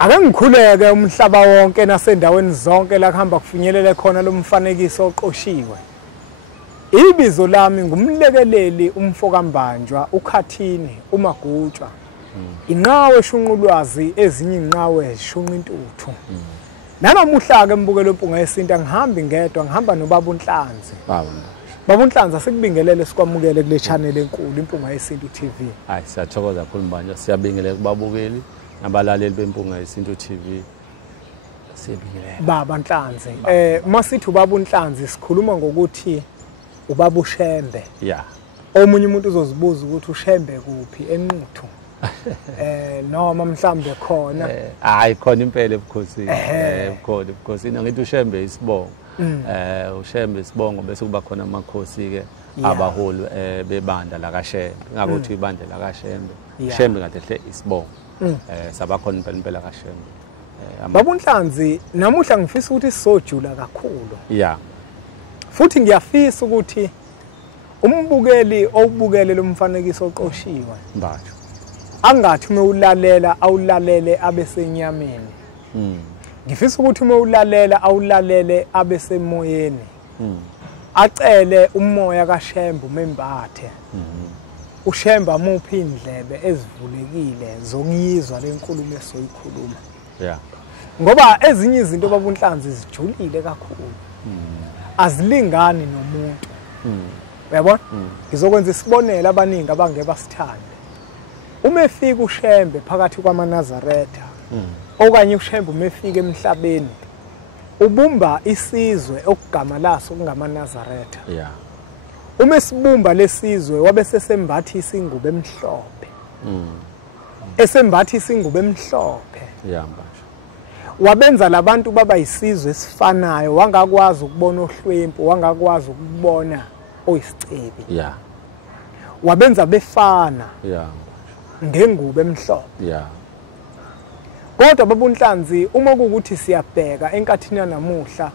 Ake ngikhuleke umhlaba wonke nasendaweni zonke la kuhamba kufinyelele khona lo mfanekiso oqoshiwe. Ibizo lami ngumlekeleli umfokambanjwa uKhathini uMagutshwa. Inqawe eshunqulwazi ezinye inqawe zishunqa intuthu. Nanamuhla ke mbukelo mpunga yesintu ngihambi ngedwa ngihamba nobaba uNhlanzi. Baba uNhlanzi asikubingelele sikwamukele kule channel enkulu impunga yesintu TV. Hayi siyathokoza kakhulu manje siyabingelela kubabukeli nabalaleli bempunga yesintu TV. Siyabingelela. Baba Nhlanzi masithi ubaba uNhlanzi sikhuluma ngokuthi ubaba uShembe. Yeah. Omunye umuntu uzozibuza ukuthi uShembe kuphi enquthu. Noma mhlambe khona hayi khona impela ebukhosini khona ebukhosini ngithi uShembe isibongo uShembe isibongo bese kuba khona amakhosi ke abaholi bebandla la kaShembe ngakho uthi ibandla la kaShembe uShembe ngathi isibongo sabakhona impela kaShembe. Baba uNhlanzi namuhla ngifisa ukuthi sizojula kakhulu. Yeah. Futhi ngiyafisa ukuthi umbukeli obukele lo mfanekiso oqoshiwe mbatsho angathi uma ulalela awulalele abesenyameni. Ngifisa ukuthi uma ulalela awulalele abesemoyeni. Acele umoya kaShembe umembathe. uShembe amuphi indlebe ezivulekile zokuyizwa lenkulumo esoyikhuluma. Yeah. Ngoba ezinye izinto baba uNhlanzi zijulile kakhulu. Azilingani nomuntu. Uyabona? Ngizokwenza isibonelo abaningi abangeke basithande. Uma efika uShembe phakathi kwamaNazaretha okanye uShembe uma efika emhlabeni ubumba isizwe okugama laso kungamaNazaretha. Yeah. Uma esibumba lesizwe wabe sesembathi isingubo emhlophe. Esembathi isingubo emhlophe. Yeah mbatsho. Wabenza labantu baba isizwe esifanayo wangakwazi ukubona ohlwempu wangakwazi ukubona oyisicebi. Yeah. Wabenza befana. Yeah. Ngengubo emhlophe. Yeah. Kodwa baba uNhlanzi uma kuukuthi siyabheka enkathini namuhla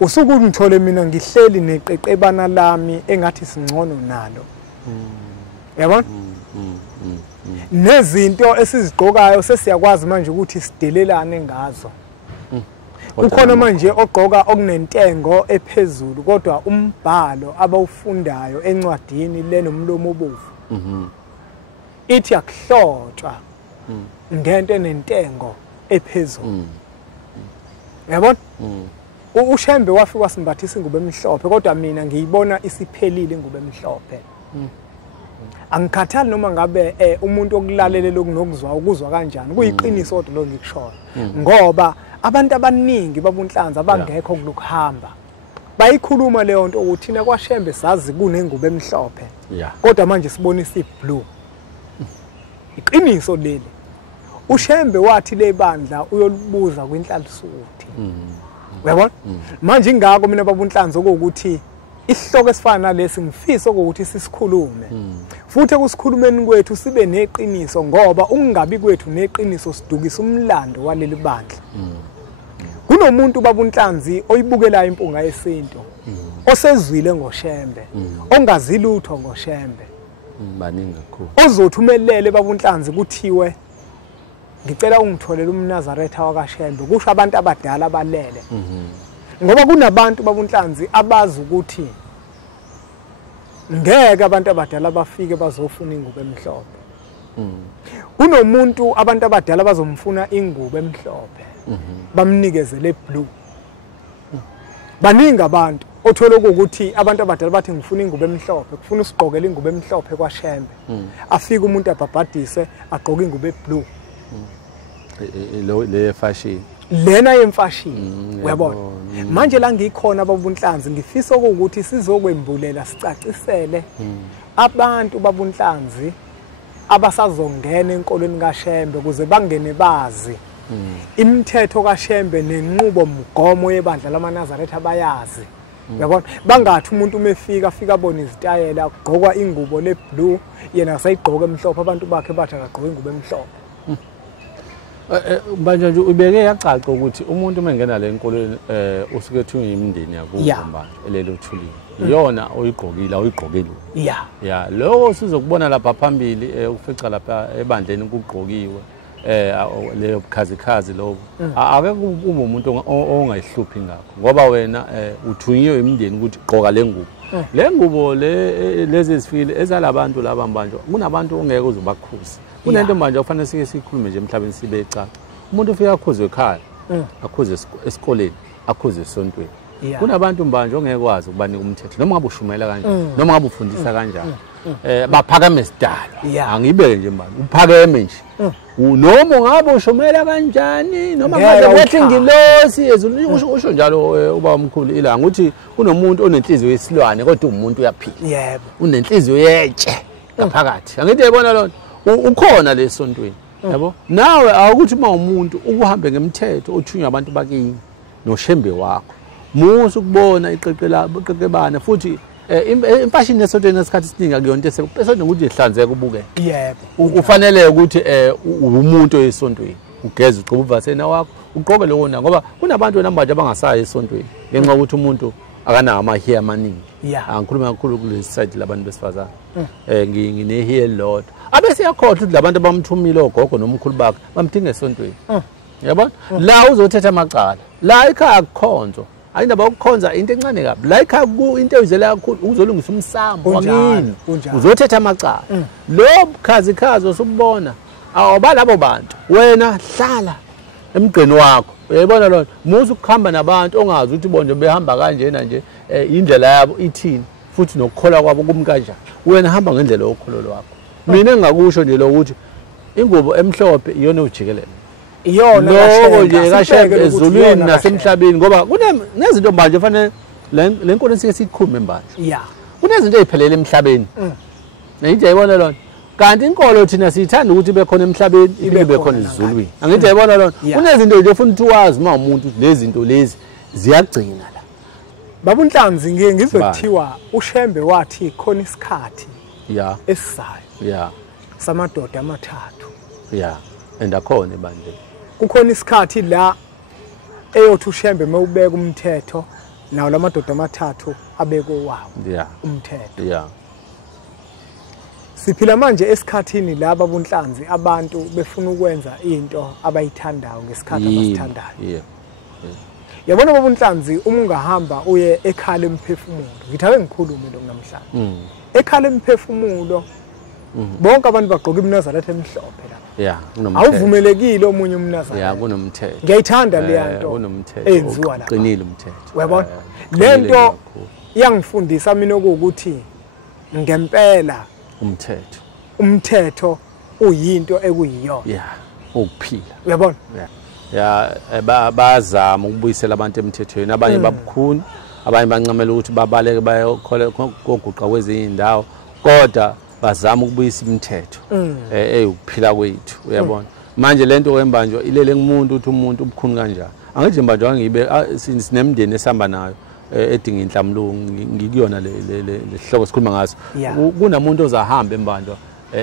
usuku ngithole mina ngihleli neqeqebana lami engathi singcono nalo. Yabona? Nezinto esizigqokayo sesiyakwazi manje ukuthi sidelelane ngazo. Ukhona manje ogqoka okunentengo ephezulu kodwa umbhalo abawufundayo encwadini lenomlomo obovu. Ithi akuhlotshwa ngento enentengo ephezulu. Yabona? uShembe wafika wasimbathisa ingubo emhlophe kodwa mina ngiyibona isiphelile ingubo emhlophe. Angikhathali noma ngabe umuntu okulalela lokunokuzwa ukuzwa kanjani kuyiqiniso kodwa lo ngikushoyo ngoba abantu abaningi baba uNhlanzi abangekho kulokuhamba bayikhuluma leyo nto ukuthi thina kwaShembe sazi kunengubo emhlophe kodwa manje sibonisa iblue. Iqiniso leli uShembe wathi lebandla uyolibuza kwinhlalisuthi. Uyabona? Manje ingako mina baba uNhlanzi ukuthi isihloko esifana nalesi ngifisa ukuthi sisikhulume. Futhi kusikhulumeni kwethu sibe neqiniso ngoba ukungabi kwethu neqiniso sidukisa umlando waleli bandla. Kunomuntu baba uNhlanzi oyibukelayo impunga yesintu osezwile ngoShembe ongazi lutho ngoShembe. Baningi kakhulu. Ozothumelele baba uNhlanzi kuthiwe ngicela ungitholele umNazaretha wakaShembe kusho abantu abadala balele. Ngoba kunabantu baba uNhlanzi abazi ukuthi ngeke abantu abadala bafike bazofuna ingubo emhlophe. Kunomuntu abantu abadala bazomfuna ingubo emhlophe bamnikeze le blue. Baningi abantu othola ukuthi abantu abadala bathi ngifuna ingubo emhlophe kufuna usigqokela ingubo emhlophe kwaShembe. Afika umuntu abhabhadise agqoke ingubo eblue. Le fashion. Lena yemfashini uyabona. Manje la ngikhona baba uNhlanzi ngifisa ukuthi sizokwembulela sicacisele abantu baba uNhlanzi abasazongena enkolweni kaShembe kuze bangene bazi imithetho kaShembe nenqubo mgomo yebandla lamaNazaretha bayazi. Uyabona bangathi umuntu umefika afika abone izitayela ugqokwa ingubo leblue yena sayigqoka emhlophe abantu bakhe bathi akagqoka ingubo emhlophe. Manje nje ubeke yacaca ukuthi umuntu uma engena le enkolweni usuke ethi uyimndeni yakubo manje elelo thulile iyona oyigqokile awuyigqokeli. Yeah. Yeah, lo sizokubona lapha phambili ufica lapha ebandleni kugqokiwe leyo bukhazikhazi lobo ake kube umuntu ongayihluphi ngakho ngoba wena uthunyiwe imindeni ukuthi gqoka le ngubo le ngubo lezi zifile ezalabantu laba manje kunabantu ongeke uzobakhuza kunento manje kufanele sike sikhulume nje emhlabeni sibe ecaca umuntu ufika akhuze ekhaya akhuze esikoleni akhuze esontweni kunabantu manje ongeke kwazi ukubanika umthetho noma ngabe ushumela kanjani noma ngabe ufundisa kanjani baphakame isidalo angibeke nje manje uphakeme nje noma ngabe ushumela kanjani noma ngabe wethi ngilosi ezulu usho njalo uba omkhulu ilanga uthi kunomuntu onenhliziyo yesilwane kodwa umuntu uyaphila yebo unenhliziyo yetshe ngaphakathi angithi yabona lo ukhona lesontweni yabo nawe awukuthi uma umuntu ukuhambe ngemthetho othunywa abantu bakini noshembe wakho musu ukubona iqeqebana futhi imfashini yesontweni esikhathi esiningi akuyonto esesontweni ukuthi ihlanzeke ubuke yebo ufanele ukuthi umuntu esontweni ugeze ugcoba uvasena wakho ugqoke lo wona ngoba kunabantu namanje abangasayi esontweni ngenxa ukuthi umuntu akanawo amahiya amaningi angikhuluma kakhulu kulesi side labantu besifazana ngine hiya lot abese yakhohlwa ukuthi labantu abamthumile ogogo nomkhulu bakhe bamdinga esontweni yabona la uzothetha amacala la ekhaya akukhonzo ayindaba ukukhonza into encane kabi la ekhaya into ezela kakhulu uzolungisa umsambo wakani uzothetha amacala lo bukhazikhazi osubona awuba labo bantu wena hlala emgqeni wakho uyayibona lo musu ukuhamba nabantu ongazi ukuthi bonje behamba kanjena nje indlela yabo ithini futhi nokukhola kwabo kumi kanjani wena hamba ngendlela yokholo lwakho mina engakusho nje lokuthi ingubo emhlophe iyona ujikelele iyona nje kashembe ezulwini nasemhlabeni ngoba kunezinto manje fanele le nkolo sike sikhulume manje kunezinto eziphelele emhlabeni ngithi ayibona lona kanti inkolo thina siyithanda ukuthi bekhona emhlabeni ibe khona ezulwini angithi ayibona lona kunezinto nje ufuna ukuthi wazi uma umuntu lezi zinto lezi ziyagcina la baba uNhlanzi ngike ngizwe kuthiwa ushembe wathi khona isikhathi esizayo samadoda amathathu endakhona ebandleni kukhona isikhathi la eyothi ushembe mawubeka umthetho nawo lamadoda amathathu abeko wawo umthetho siphila manje esikhathini la baba uNhlanzi abantu befuna ukwenza into abayithandayo ngesikhathi abasithandayo yabona baba uNhlanzi uma ungahamba uye ekhala emphefumulo ngithi ake ngikhulume lo namhlanje ekhala emphefumulo bonke abantu bagqoka imnazaretha emhlophe la awuvumelekile omunye umnazareth kunomthetho ngiyayithanda le nto kunomthetho enziwa la uqinile umthetho uyabona lento yangifundisa mina ukuthi ngempela umthetho uyinto ekuyiyona ukuphila uyabona bazama ukubuyisela abantu emthethweni abanye babukhuni abanye bancamela ukuthi babaleke bayokhole koguqa kwezinye indawo kodwa bazama ukubuyisa imithetho ukuphila kwethu uyabona manje lento kwembanjwa ilele ngumuntu uthi umuntu ubukhuni kanjani angithi manje wangibe sinemndeni esihamba nayo edinga inhlamulo ngikuyona le hloko sikhuluma ngaso kunamuntu ozahamba embanjwa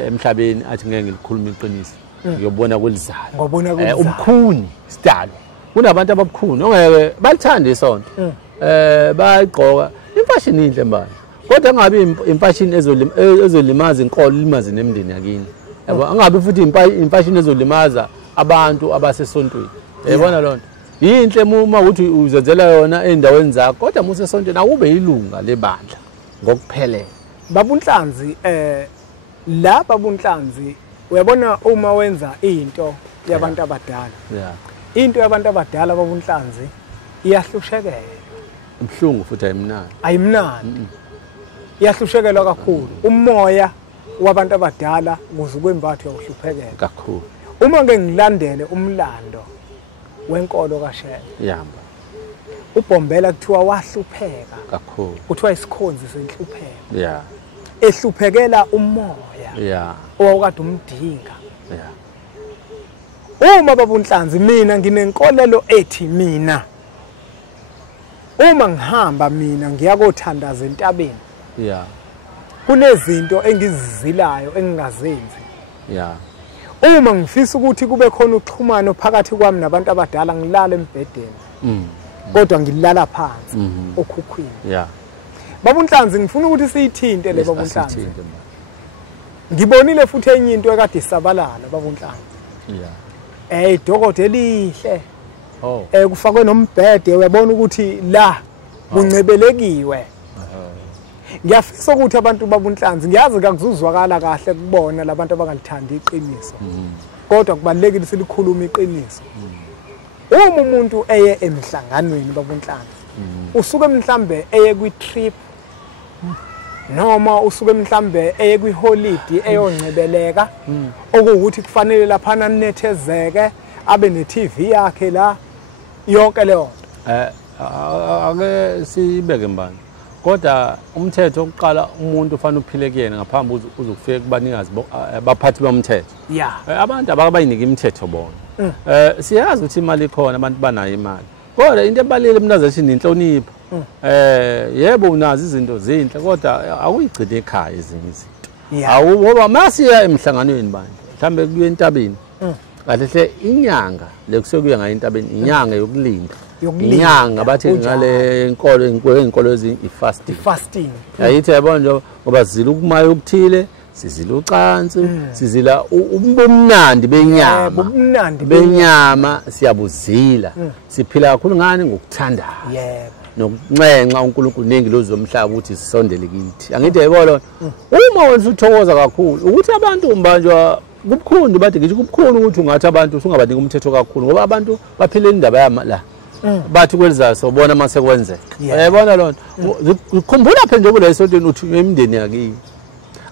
emhlabeni athi ngeke ngilikhuluma iqiniso ngiyobona kwelizayo ubukhuni sidalo kunabantu ababukhuni ongeke balithanda isonto bayigqoka imfashini inhle manje kodwa angabe imfashini ezolimaza inkolo limaze nemndeni yakini yabo angabe futhi imfashini ezolimaza abantu abasesontweni yabona lonto yinhle uma uthi uzenzela yona endaweni zakho kodwa musa esontweni akube ilunga lebandla ngokuphelele baba uNhlanzi la baba uNhlanzi uyabona uma wenza into yabantu abadala into yabantu abadala baba uNhlanzi iyahlushekela ibhlungu futhi ayimnandi iyahlushekelwa kakhulu umoya wabantu abadala kuze kwembatho yokuhluphekela kakhulu uma ngeke ngilandele umlando wenkolo kaShembe uBhombela kuthiwa wahlupheka kakhulu kuthiwa isikhonzi senhlupheko ehluphekela umoya owakade umdinga uma baba uNhlanzi mina nginenkolelo ethi mina uma ngihamba mina ngiyakothandaza entabeni kunezinto engizizilayo engingazenzi uma ngifisa ukuthi kube khona uxhumano phakathi kwami nabantu abadala ngilala embedeni kodwa ngilala phansi okhukhwini baba uNhlanzi ngifuna ukuthi siyithinte le baba uNhlanzi ngibonile futhi enye into ekade isabalala baba uNhlanzi idokode elihle Oh. kufakwe nombhede uyabona ukuthi la kuncebelekiwe. Ngiyafisa ukuthi abantu babunhlanzi ngiyazi kakuzuzwakala kahle kubona labantu abangalithandi iqiniso. Kodwa kubalekile silikhuluma iqiniso. Uma umuntu eye emhlanganweni babunhlanzi usuke mhlambe eye kwi trip noma usuke mhlambe eye kwi holiday eyoncebeleka okuwukuthi kufanele lapha nanethezeke abe ne TV yakhe la yonke leyo ake sibeke mbani kodwa umthetho oqala umuntu ufanele uphile kuyena ngaphambi uzukufika kubanikazi abaphathi bomthetho abantu abayinika imithetho bona siyazi ukuthi imali ikhona abantu banayo imali kodwa into ebalile mnazashini inhlonipho yebo unazi izinto zinhle kodwa awuyigcine ekhaya ezinye izinto awuba masiya emhlanganweni manje mhlambe kuye entabeni kahle inyanga lekusukuya ngayo entabeni inyanga yokulinda inyanga bathi ngale inkolo fasting ayithi yabona nje ngoba sizila ukumaya ukuthile sizila ucansi sizila ubumnandi benyama siyabuzila siphila kakhulu ngani ngokuthandayo nokuncenca uNkulunkulu ningi lozomhlaba ukuthi sisondele kithi angithi yayibona uma wenza uthokoza kakhulu ukuthi abantu umbanjwa kubukhulu bathi ngithi kubukhulu ukuthi ungathi abantu usungabanika umthetho kakhulu ngoba abantu baphile indaba yama la bathi kwelizayo sobona mase kwenzeka uyayibona lonto ukhumbula phe nje kuleso sontweni uthi imindeni yakini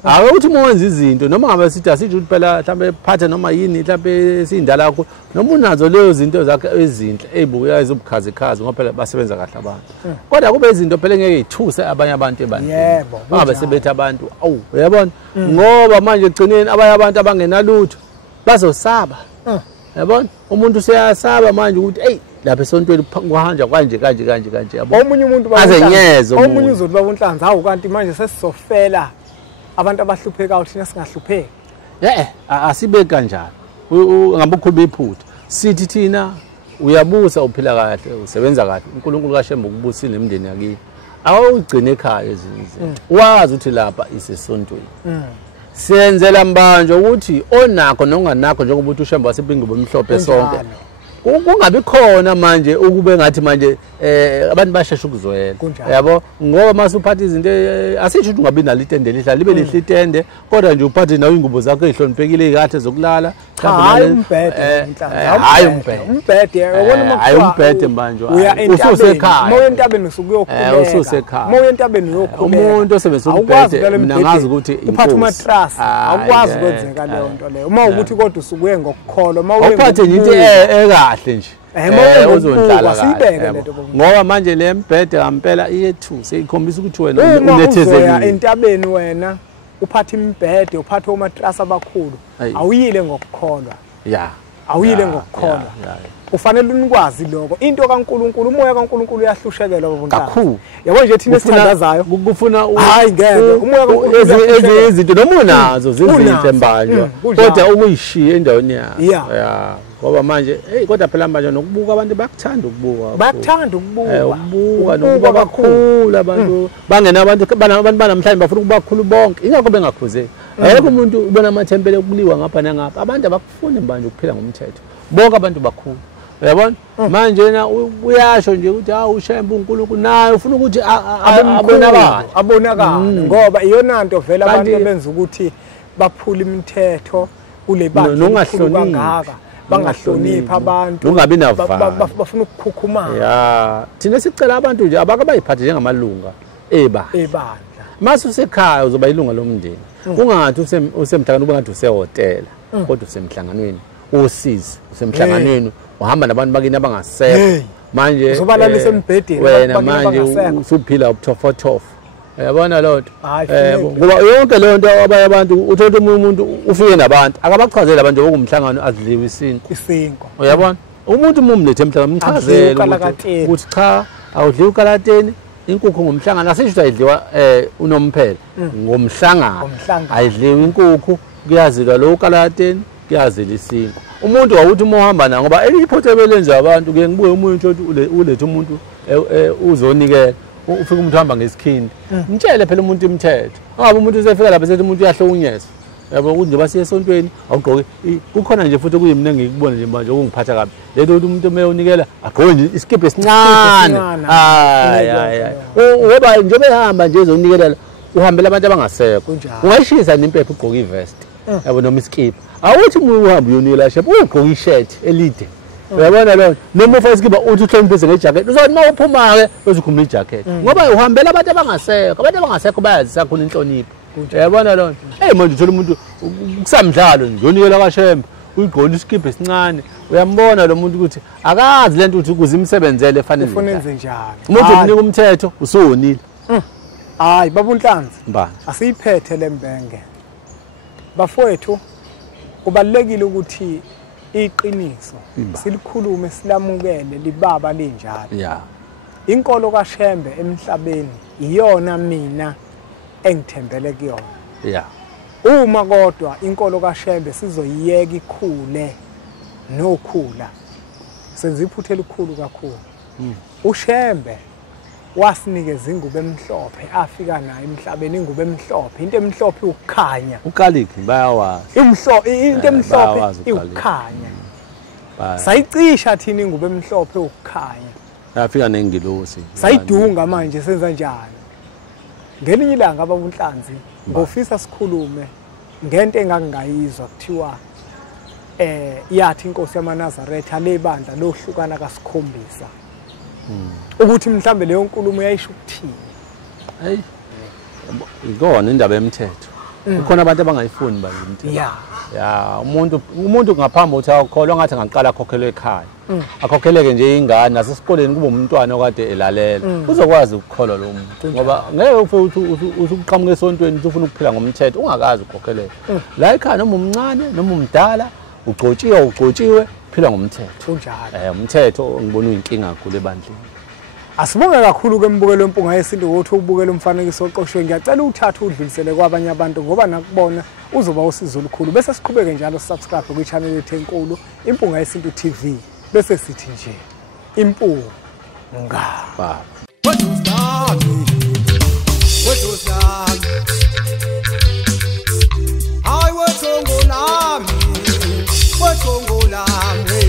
ake uthi uma wenza izinto noma ngabe sithi asithi ukuthi phela mhlambe phatha noma yini mhlambe sindala kakhulu noma unazo lezo zinto zakhe ezinhle ezibuya ezobukhazikhazi ngoba phela basebenza kahle abantu kodwa kube izinto phela ngeke ithuse abanye abantu ebantwini yebo ngabe sebethi abantu awu uyabona ngoba manje egcineni abanye abantu abangenalutho bazosaba yabona umuntu useyasaba manje ukuthi hey lapha esontweni kuhanja kanje yabo omunye umuntu omunye uzothi babunhlanzi hawu kanti manje sesizofela abantu abahluphekayo thina singahlupheki asibe kanjalo ngabe ukhulu bephutha sithi thina uyabusa uphila kahle usebenza kahle uNkulunkulu kaShembe ukubusile nemndeni yakini awugcine ekhaya ezinye izinto wazi ukuthi lapha isesontweni senzela mbanje ukuthi onakho nonganakho njengoba uthi uShembe wasebingubo emhlophe sonke kungabi khona manje ukube ngathi manje abantu basheshe ukuzwela yabo ngoba masuphatha izinto asisho ukuthi ungabi nalo itende lihlala libe lihle itende kodwa nje uphathe nawe ingubo zakho ezihloniphekile izikhathe zokulala hayi umbhede manje ususekhaya moya entabeni usukuyokhuleka ususekhaya moya entabeni uyokhuleka umuntu osebenzisa umbhede mina ngazi ukuthi uphatha umatrasi awukwazi ukwenzeka leyo nto leyo uma ukuthi kodwa usukuye ngokukholwa uma uye uphathe into kahle nje uzondlala kahle ngoba manje le mbhede ngampela iyethusa ikhombisa ukuthi wena unethezekile entabeni wena uphatha imbhede uphatha omatrasi abakhulu awuyile ngokukholwa awuyile ngokukholwa ufanele unikwazi lokho into kaNkuluNkulu umoya kaNkuluNkulu uyahlushekela kakhulu yabo nje thina sithandazayo kufuna hayi ngeke umoya kaNkuluNkulu izinto noma unazo zizinhle mbanjwa kodwa ukuyishiya endaweni yakho ngoba manje kodwa phela manje nokubuka abantu bayakuthanda ukubuka nokuba kakhulu abantu bangena abantu banamhlanje bafuna ukuba kakhulu bonke ingakho bengakhuzeki ayekho umuntu ubona amathempeli okuliwa ngapha nangapha abantu abakufuni manje ukuphila ngomthetho bonke abantu bakhulu uyabona manje yena uyasho nje ukuthi uShembe uNkulunkulu naye ufuna ukuthi abonakale ngoba iyona nto vele abantu benza ukuthi baphula imithetho kule bantu nongahlonipha bangahlonipha abantu ungabi navalo bafuna ukukhukhumana thina sicela abantu nje abakabayiphathe njengamalunga ebandla mase usekhaya uzoba ilunga lomndeni ungathi usemhlangano ube ngathi usehotela kodwa usemhlanganweni usizi usemhlanganweni uhamba nabantu bakini abangasekho manje uzobalalisa embhedeni wena manje usuphila ubuthofothofu yabona lonto ngoba yonke le nto abanye abantu uthola umuntu ufike nabantu akabachazela abantu ngokumhlangano azidliwe isinko uyabona umuntu umumlethe emhlangano umchazela ukuthi cha awudliwa ukalateni inkukhu ngomhlangano asisho ukuthi ayidliwa unomphela ngomhlangano ayidliwa inkukhu kuyazilwa lo ukalateni kuyazila isinko umuntu wawuthi uma uhamba na ngoba eliphothe lenze abantu ke ngibuye umuntu ulethe umuntu uzonikela ufika umuntu uhamba ngesikhindi mtshele phela umuntu imithetho ngoba umuntu usefika lapha sethi umuntu uyahlukunyezwa yabo kunje basiye esontweni awugqoke kukhona nje futhi kuyimina ngikubona nje manje okungiphatha kabi leto umuntu meyonikela agqoke nje isikebhe esincane ngoba nje behamba nje ezonikela uhambela abantu abangasekho ungayishisa nempepho ugqoke ivest yabo noma iskipha awuthi uhamba uyonikela shepherd ugqoke ishirt elide uyabona lo noma ufaka iskipha uthi uhloniphise ngejacket uzothi uma uphuma ke uzokhumula ijacket ngoba uhambela abantu abangasekho bayazisa khona inhlonipho uyabona lo manje uthola umuntu kusamdlalo nje uyonikela kaShembe uyigqola iskipha esincane uyambona lo muntu ukuthi akazi lento ukuthi ukuze imsebenzele ufuna enze njalo umuntu unika umthetho usonile hayi babuNhlanzi mbani asiyiphethe lembenge bafowethu kubalekile ukuthi iqiniso silikhulume silamukele libaba linjalo inkolo kaShembe emhlabeni iyona mina engithembele kuyona uma kodwa inkolo kaShembe sizoyiyeka ikhule nokhula senza iphuthe elikhulu kakhulu uShembe wasinikeza ingubo emhlophe afika nayo emhlabeni ingubo emhlophe into emhlophe ukukhanya ukaliki bayawazi into emhlophe ukukhanya sayicisha thina ingubo emhlophe ukukhanya yafika nengilosi sayidunga manje senza njalo ngelinye ilanga ababuNhlanzi ngofisa sikhulume ngento engangayizwa kuthiwa yathi inkosi yamaNazaretha lebandla lohlukana kasikhombisa ukuthi mhlambe leyo nkulumo yayisho ukuthini hey ikona indaba yemthetho ukhona abantu abangayifuni bani umthetho umuntu ngaphambi ukuthi akholwa ngathi angaqala akhokhelwe ekhaya akhokheleke nje ingane nasesikoleni kube umntwana okade elalela uzokwazi ukukholwa lo muntu ngoba ngeke ufike usuqhamuka esontweni ufuna ukuphila ngomthetho ungakazi ukhokheleke la ekhaya noma umncane noma umdala ugcotshiwe phila ngomthetho kunjalo umthetho ngibona uyinkinga kakhulu ebandleni asibonge kakhulu ke mbukelo wempunga yesintu ukuthi ubukele umfanekiso oqoshwe ngiyacela uthathe udlulisele kwabanye abantu ngoba nakubona uzoba usizo olukhulu bese siqhubeke njalo subscribe ku channel yethu enkulu Impunga Yesintu TV bese sithi nje impunga baba I was on go lami